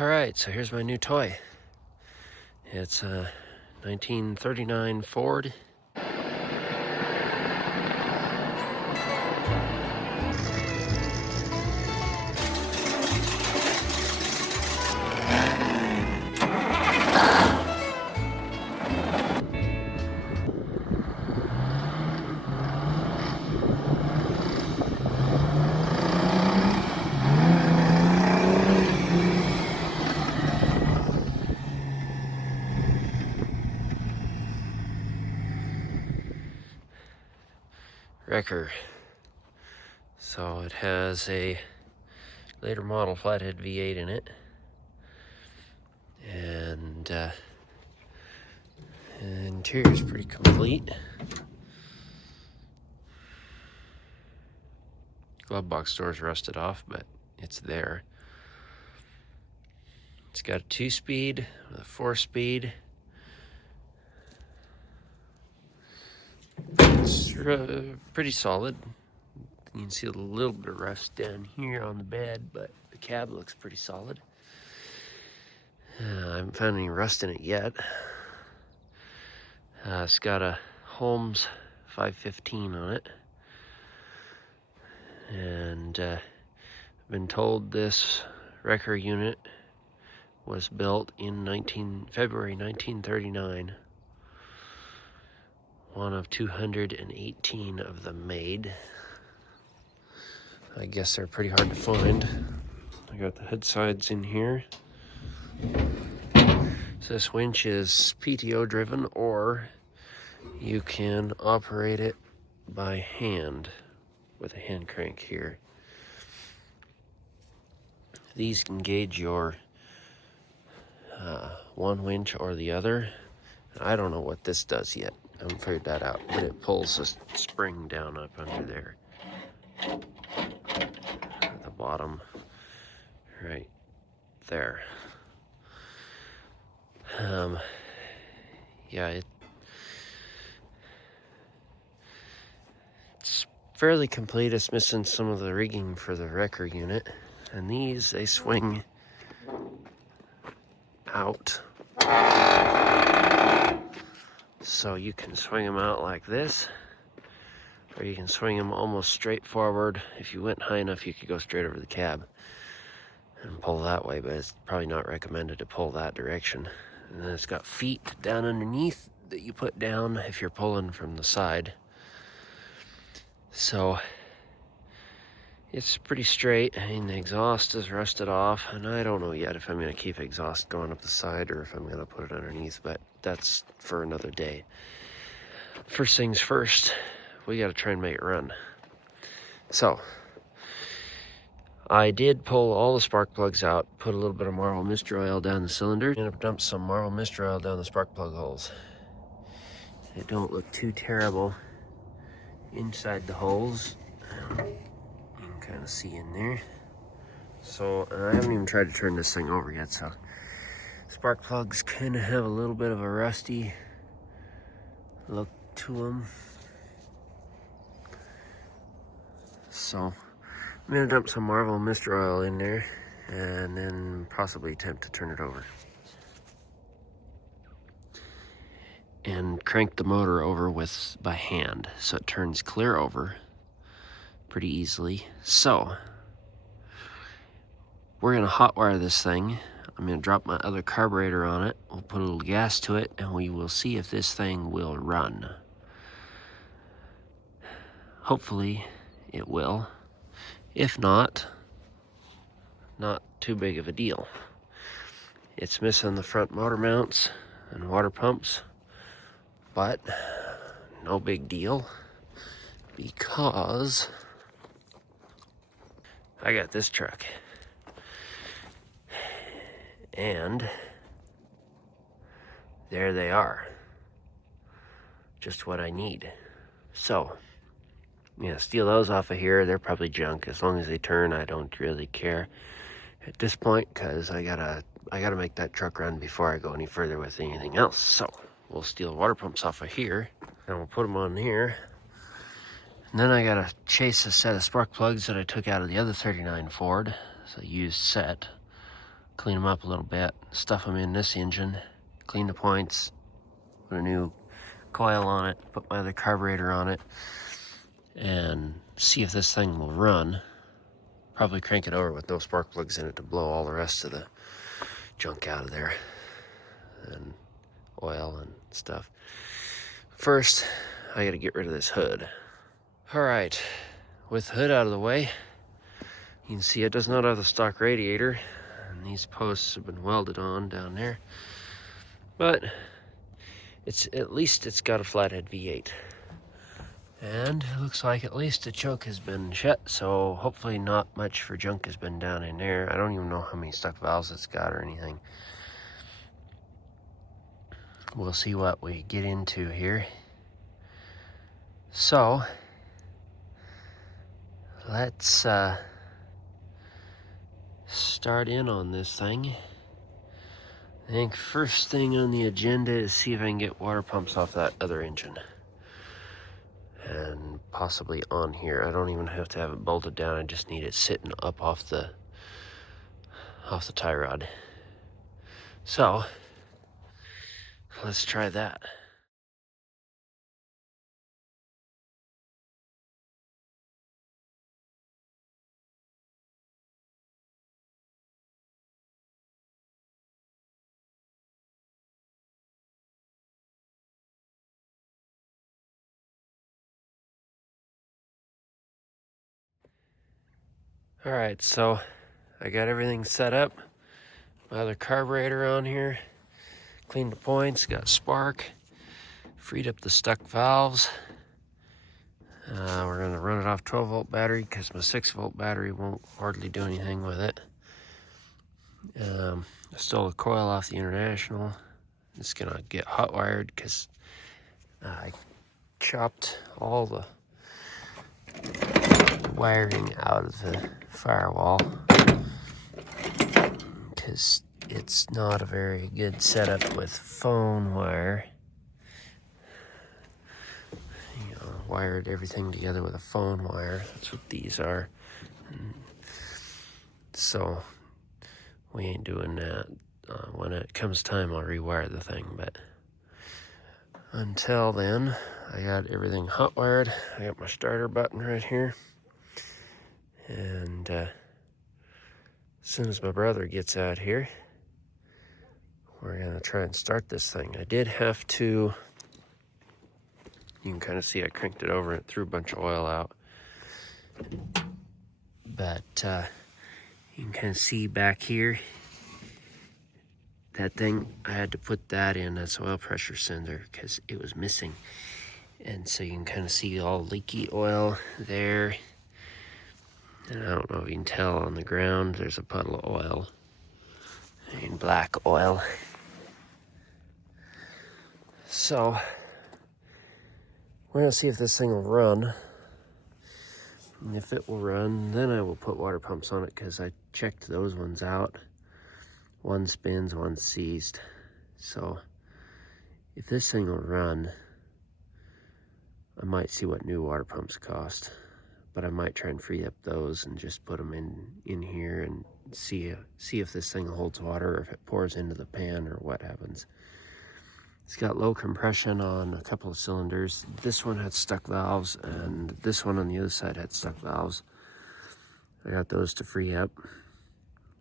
Alright, so here's my new toy. It's a 1939 Ford. Wrecker. So it has a later model flathead V8 in it, and the interior is pretty complete. Glove box door's rusted off, but it's there. It's got a 2-speed with a 4-speed. It's pretty solid. You can see a little bit of rust down here on the bed, but the cab looks pretty solid. I haven't found any rust in it yet. It's got a Holmes 515 on it. And I've been told this wrecker unit was built in February 1939. One of 218 of them made. I guess they're pretty hard to find. I got the hood sides in here. So this winch is PTO driven, or you can operate it by hand with a hand crank here. These can gauge your one winch or the other. I don't know what this does yet. I haven't figured that out, but it pulls a spring down up under there at the bottom, right there. Yeah, it's fairly complete. It's missing some of the rigging for the wrecker unit, and these, they swing out. So you can swing them out like this, or you can swing them almost straight forward. If you went high enough, you could go straight over the cab and pull that way, but it's probably not recommended to pull that direction. And then it's got feet down underneath that you put down if you're pulling from the side. So it's pretty straight. I mean, the exhaust is rusted off, and I don't know yet if I'm going to keep exhaust going up the side or if I'm going to put it underneath, but that's for another day. First things first, we got to try and make it run. So I did pull all the spark plugs out, put a little bit of Marvel Mystery Oil down the cylinder, ended up dumping some Marvel Mystery Oil down the spark plug holes. They don't look too terrible inside the holes. You can kind of see in there. So I haven't even tried to turn this thing over yet, so spark plugs kind of have a little bit of a rusty look to them. So I'm gonna dump some Marvel Mystery Oil in there and then possibly attempt to turn it over. And crank the motor over by hand so it turns clear over pretty easily. So we're gonna hotwire this thing. I'm gonna drop my other carburetor on it. We'll put a little gas to it and we will see if this thing will run. Hopefully it will. If not too big of a deal. It's missing the front motor mounts and water pumps, but no big deal because I got this truck. And there they are. Just what I need. So I'm gonna steal those off of here. They're probably junk. As long as they turn, I don't really care at this point, because I gotta make that truck run before I go any further with anything else. So we'll steal water pumps off of here and we'll put them on here. And then I gotta chase a set of spark plugs that I took out of the other 39 Ford. It's a used set. clean them up a little bit, stuff them in this engine, clean the points, put a new coil on it, put my other carburetor on it, and see if this thing will run. Probably crank it over with no spark plugs in it to blow all the rest of the junk out of there, and oil and stuff. First, I gotta get rid of this hood. All right, with the hood out of the way, you can see it does not have the stock radiator, and these posts have been welded on down there, but at least it's got a flathead V8. And it looks like at least the choke has been shut, so hopefully not much for junk has been down in there. I don't even know how many stuck valves it's got or anything. We'll see what we get into here. So, let's start in on this thing. I think first thing on the agenda is see if I can get water pumps off that other engine. And possibly on here. I don't even have to have it bolted down, I just need it sitting up off the tie rod. So, let's try that. Alright, so I got everything set up. My other carburetor on here. Cleaned the points, got spark. Freed up the stuck valves. We're going to run it off 12-volt battery because my 6-volt battery won't hardly do anything with it. I stole a coil off the International. It's going to get hot wired because I chopped all the wiring out of the firewall because it's not a very good setup with phone wire. You know, wired everything together with a phone wire. That's what these are. And so we ain't doing that. When it comes time, I'll rewire the thing, but until then, I got everything hot wired. I got my starter button right here. And as soon as my brother gets out here, we're gonna try and start this thing. I did have to, you can kind of see I cranked it over and it threw a bunch of oil out. But you can kind of see back here, that thing, I had to put that in as oil pressure sensor because it was missing. And so you can kind of see all leaky oil there. And I don't know if you can tell on the ground, there's a puddle of oil. I mean, black oil. So, we're gonna see if this thing will run. And if it will run, then I will put water pumps on it because I checked those ones out. One spins, one seized. So, if this thing will run, I might see what new water pumps cost. But I might try and free up those and just put them in here and see if this thing holds water or if it pours into the pan or what happens. It's got low compression on a couple of cylinders. This one had stuck valves and this one on the other side had stuck valves. I got those to free up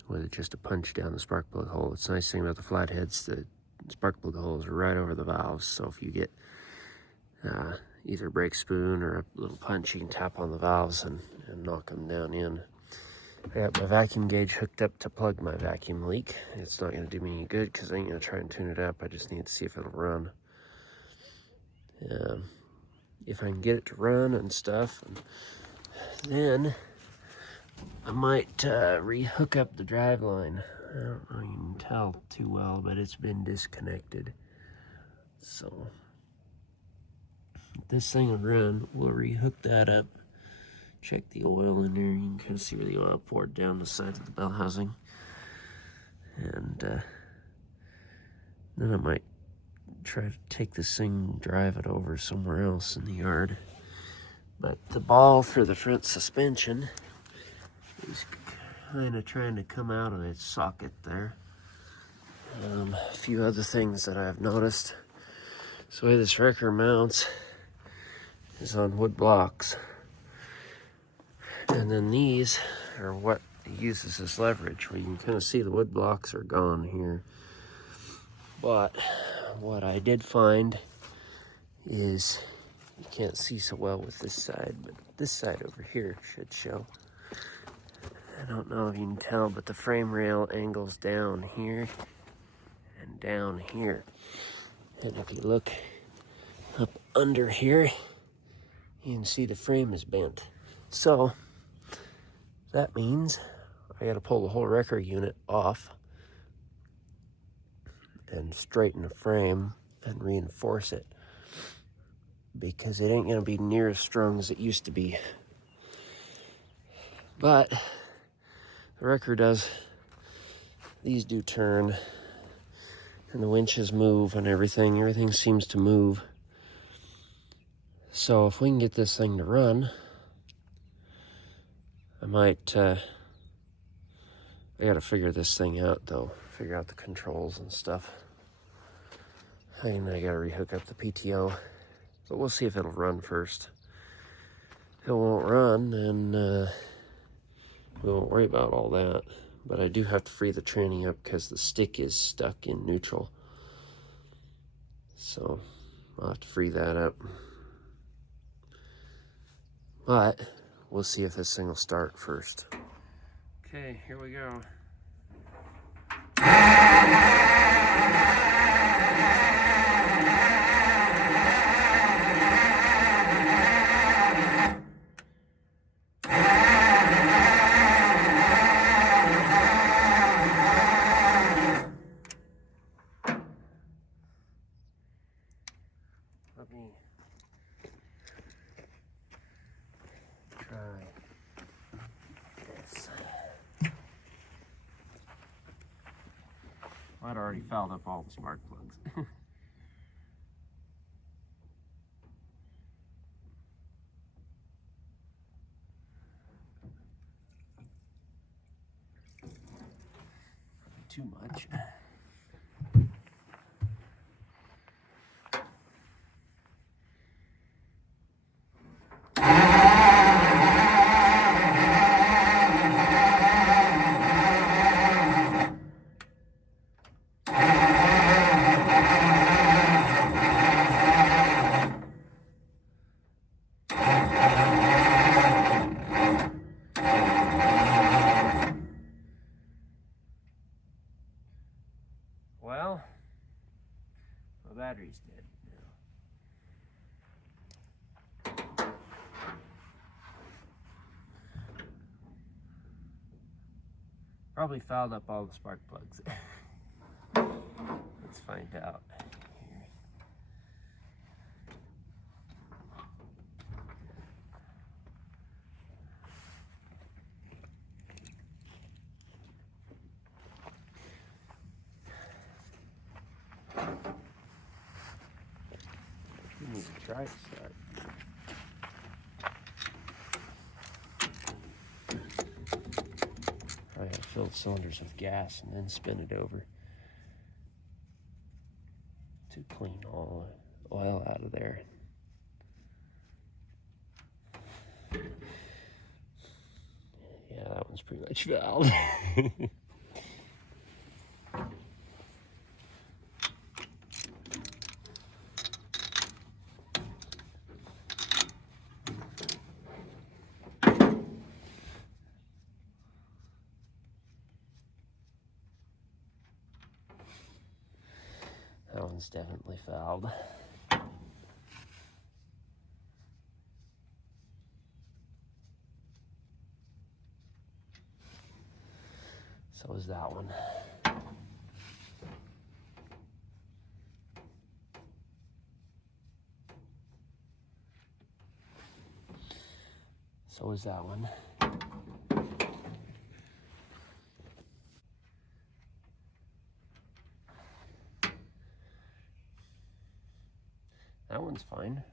with just a punch down the spark plug hole. It's the nice thing about the flatheads, the spark plug holes are right over the valves, so if you get either a brake spoon or a little punch, you can tap on the valves and knock them down in. I got my vacuum gauge hooked up to plug my vacuum leak. It's not going to do me any good because I ain't going to try and tune it up. I just need to see if it'll run. If I can get it to run and stuff, then I might re-hook up the drive line. I don't know, you can tell too well, but it's been disconnected. So if this thing will run, we'll re-hook that up. Check the oil in there. You can kind of see where the oil poured down the side of the bell housing. And then I might try to take this thing and drive it over somewhere else in the yard. But the ball for the front suspension is kind of trying to come out of its socket there. A few other things that I've noticed. So the way this wrecker mounts is on wood blocks. And then these are what uses as leverage, where you can kind of see the wood blocks are gone here. But what I did find is, you can't see so well with this side, but this side over here should show. I don't know if you can tell, but the frame rail angles down here and down here. And if you look up under here, you can see the frame is bent. So that means I gotta pull the whole wrecker unit off and straighten the frame and reinforce it, because it ain't gonna be near as strong as it used to be. But the wrecker does, these do turn, and the winches move and everything seems to move. So if we can get this thing to run, I might, I gotta figure this thing out though, figure out the controls and stuff. And I gotta rehook up the PTO, but we'll see if it'll run first. If it won't run, then we won't worry about all that. But I do have to free the tranny up because the stick is stuck in neutral. So I'll have to free that up. But we'll see if this thing will start first. Okay, here we go. Let me try this. I'd already fouled up all the spark plugs. Too much. Well, my battery's dead now. Probably fouled up all the spark plugs. Let's find out. We need to try to start. I gotta fill the cylinders with gas and then spin it over to clean all the oil out of there. Yeah, that one's pretty much valved. That one's definitely fouled. So is that one. So is that one. That one's fine.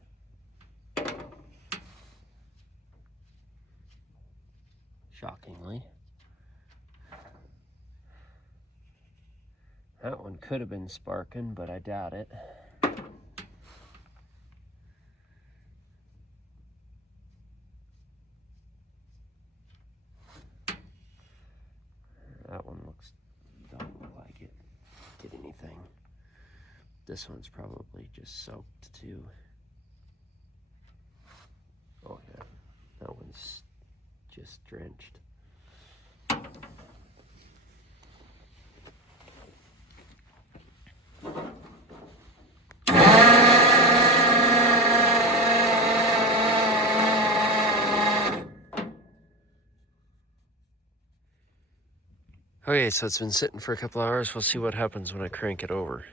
Shockingly. That one could have been sparking, but I doubt it. That one doesn't look like it did anything. This one's probably just soaked too. Oh yeah, that one's just drenched. Okay, so it's been sitting for a couple hours. We'll see what happens when I crank it over.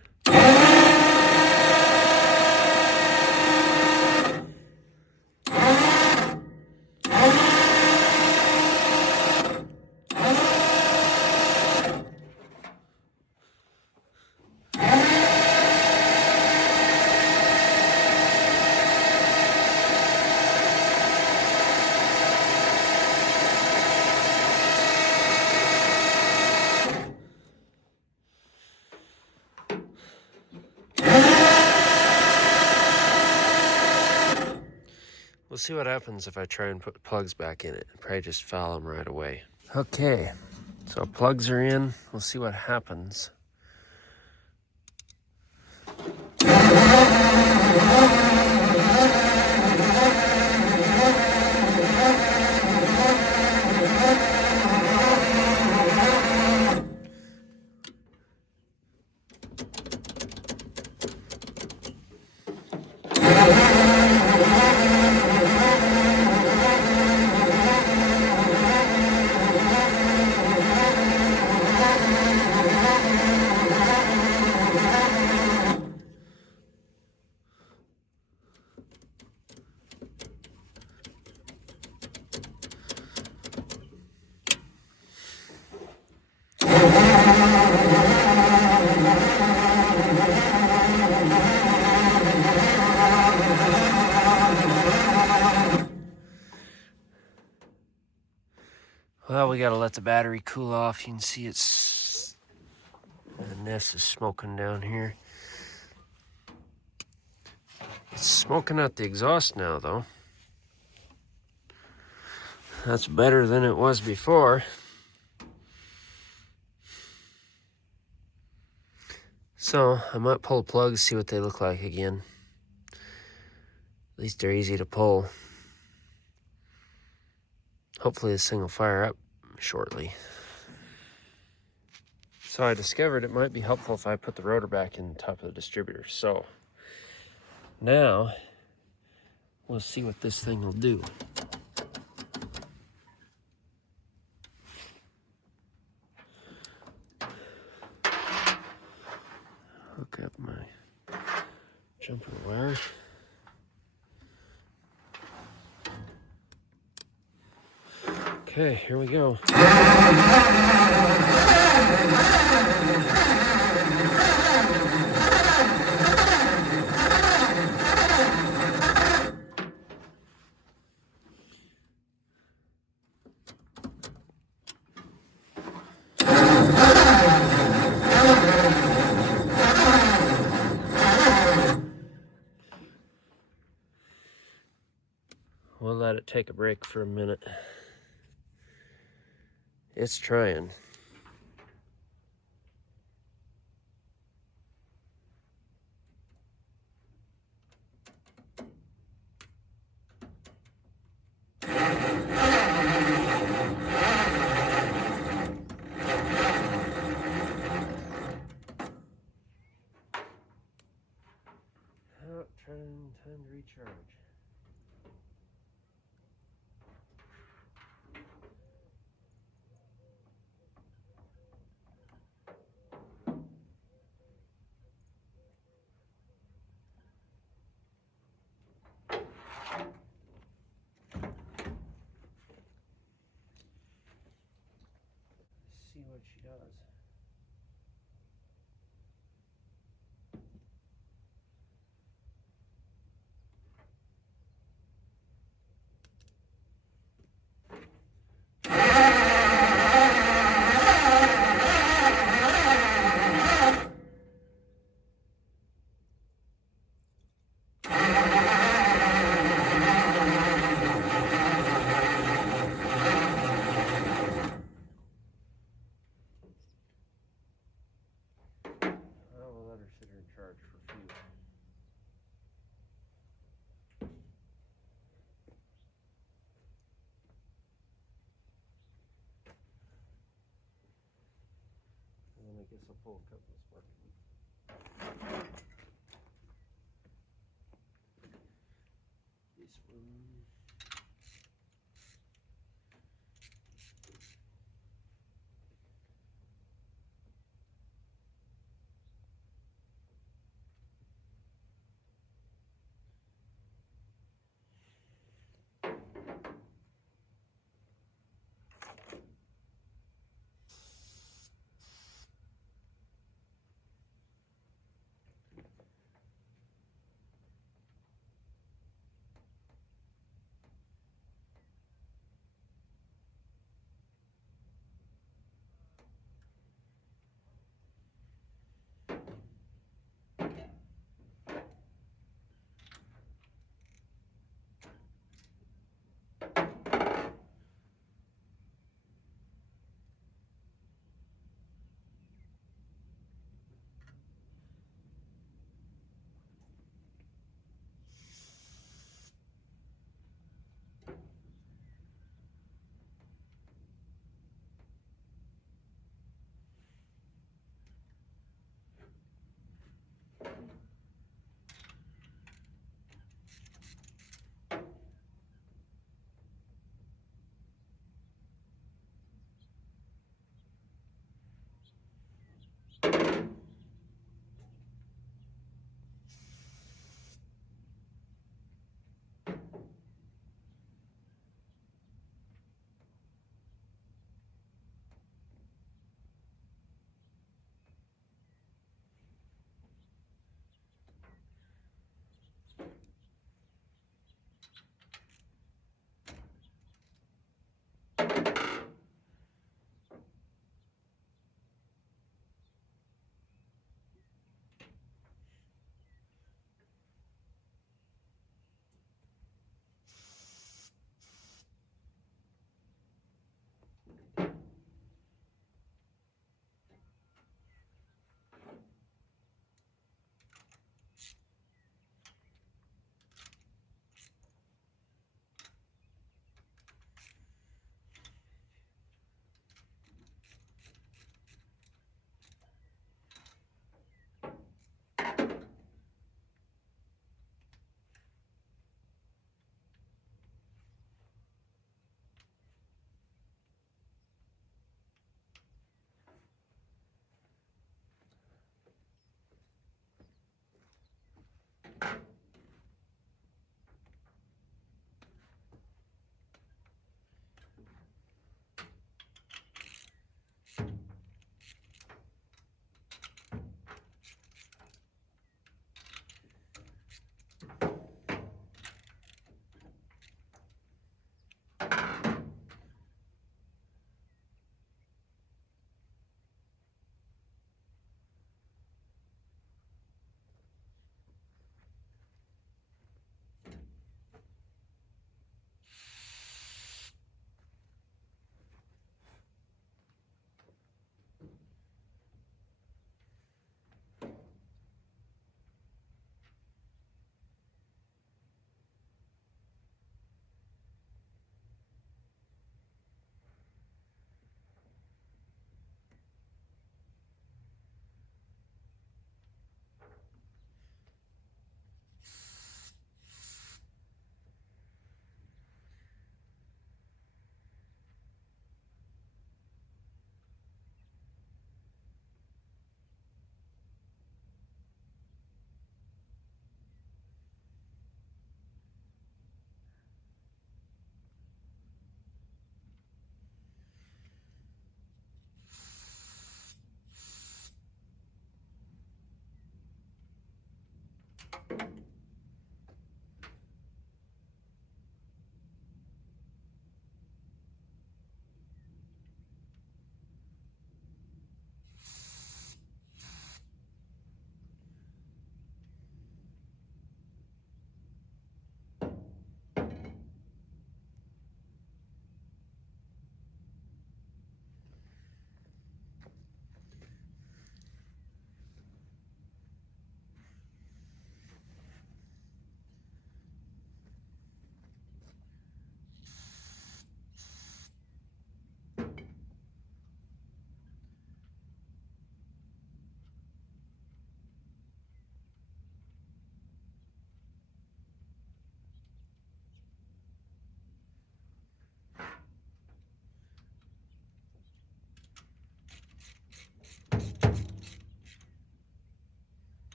We'll see what happens if I try and put plugs back in it. Probably just foul them right away. Okay, so plugs are in. We'll see what happens. Well, we gotta let the battery cool off. You can see the nest is smoking down here. It's smoking out the exhaust now, though. That's better than it was before. So I might pull the plugs, see what they look like again. At least they're easy to pull. Hopefully this thing will fire up shortly. So I discovered it might be helpful if I put the rotor back in the top of the distributor. So now we'll see what this thing will do. Hook up my jumper wire. Okay, here we go. We'll let it take a break for a minute. It's trying. Time to recharge. See what she does. charge for fuel. And then I guess I'll pull a couple of spark plugs. This one.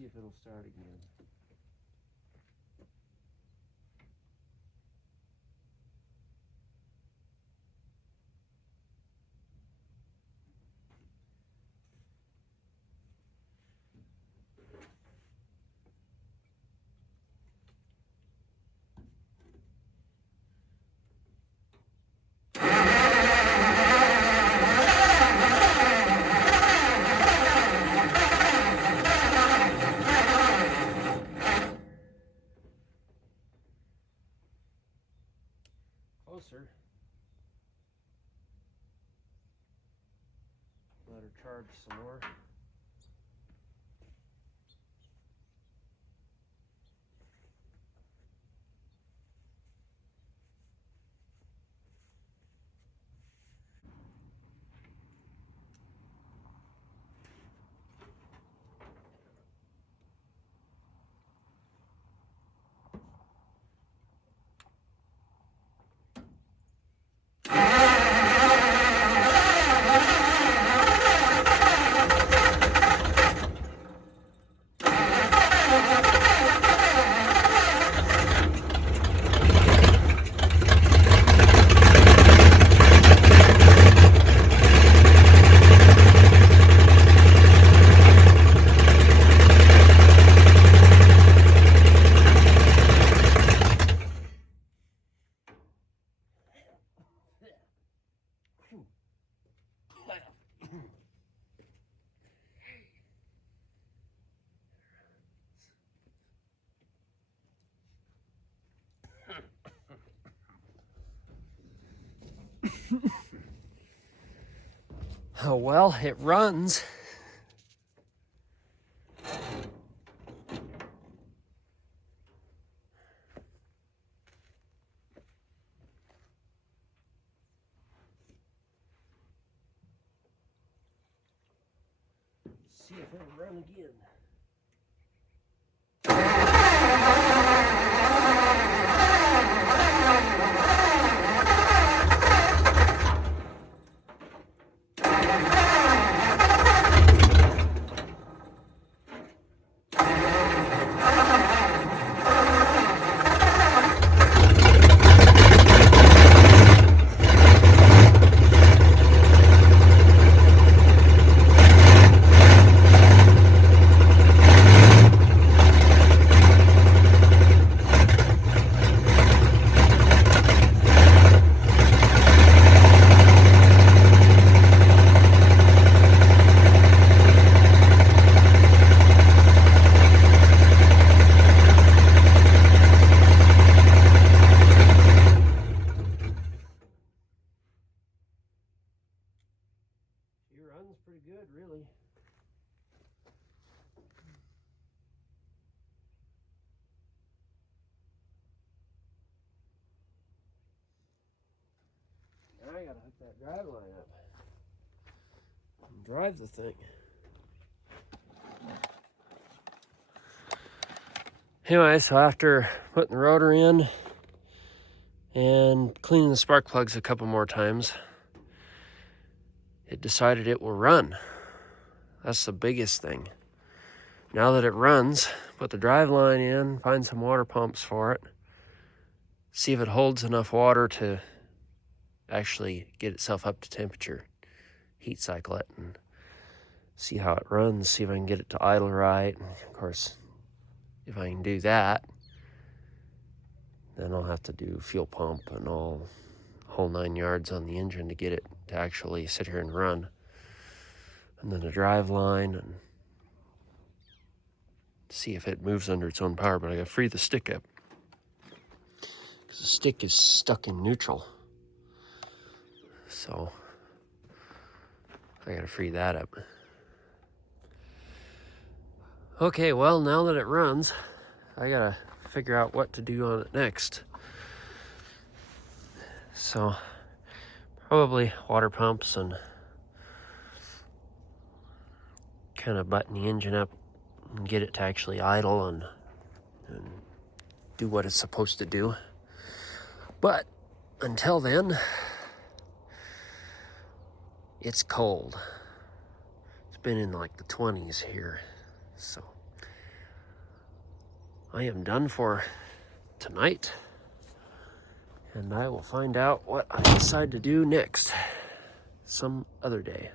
see if it'll start again. Closer. Let her charge some more. Oh well, it runs. See if it'll run again. He runs pretty good, really. Now I gotta hook that drive line up and drive the thing. Anyway, so after putting the rotor in and cleaning the spark plugs a couple more times, it decided it will run. That's the biggest thing. Now that it runs, put the drive line in, find some water pumps for it, see if it holds enough water to actually get itself up to temperature, heat cycle it, and see how it runs, see if I can get it to idle right. And of course, if I can do that, then I'll have to do fuel pump and all whole 9 yards on the engine to get it to actually sit here and run. And then a drive line and see if it moves under its own power. But I gotta free the stick up because the stick is stuck in neutral. So I gotta free that up. Okay, well, now that it runs, I gotta figure out what to do on it next. So probably water pumps and kind of button the engine up and get it to actually idle and do what it's supposed to do. But until then, it's cold. It's been in like the 20s here, so I am done for tonight, and I will find out what I decide to do next some other day.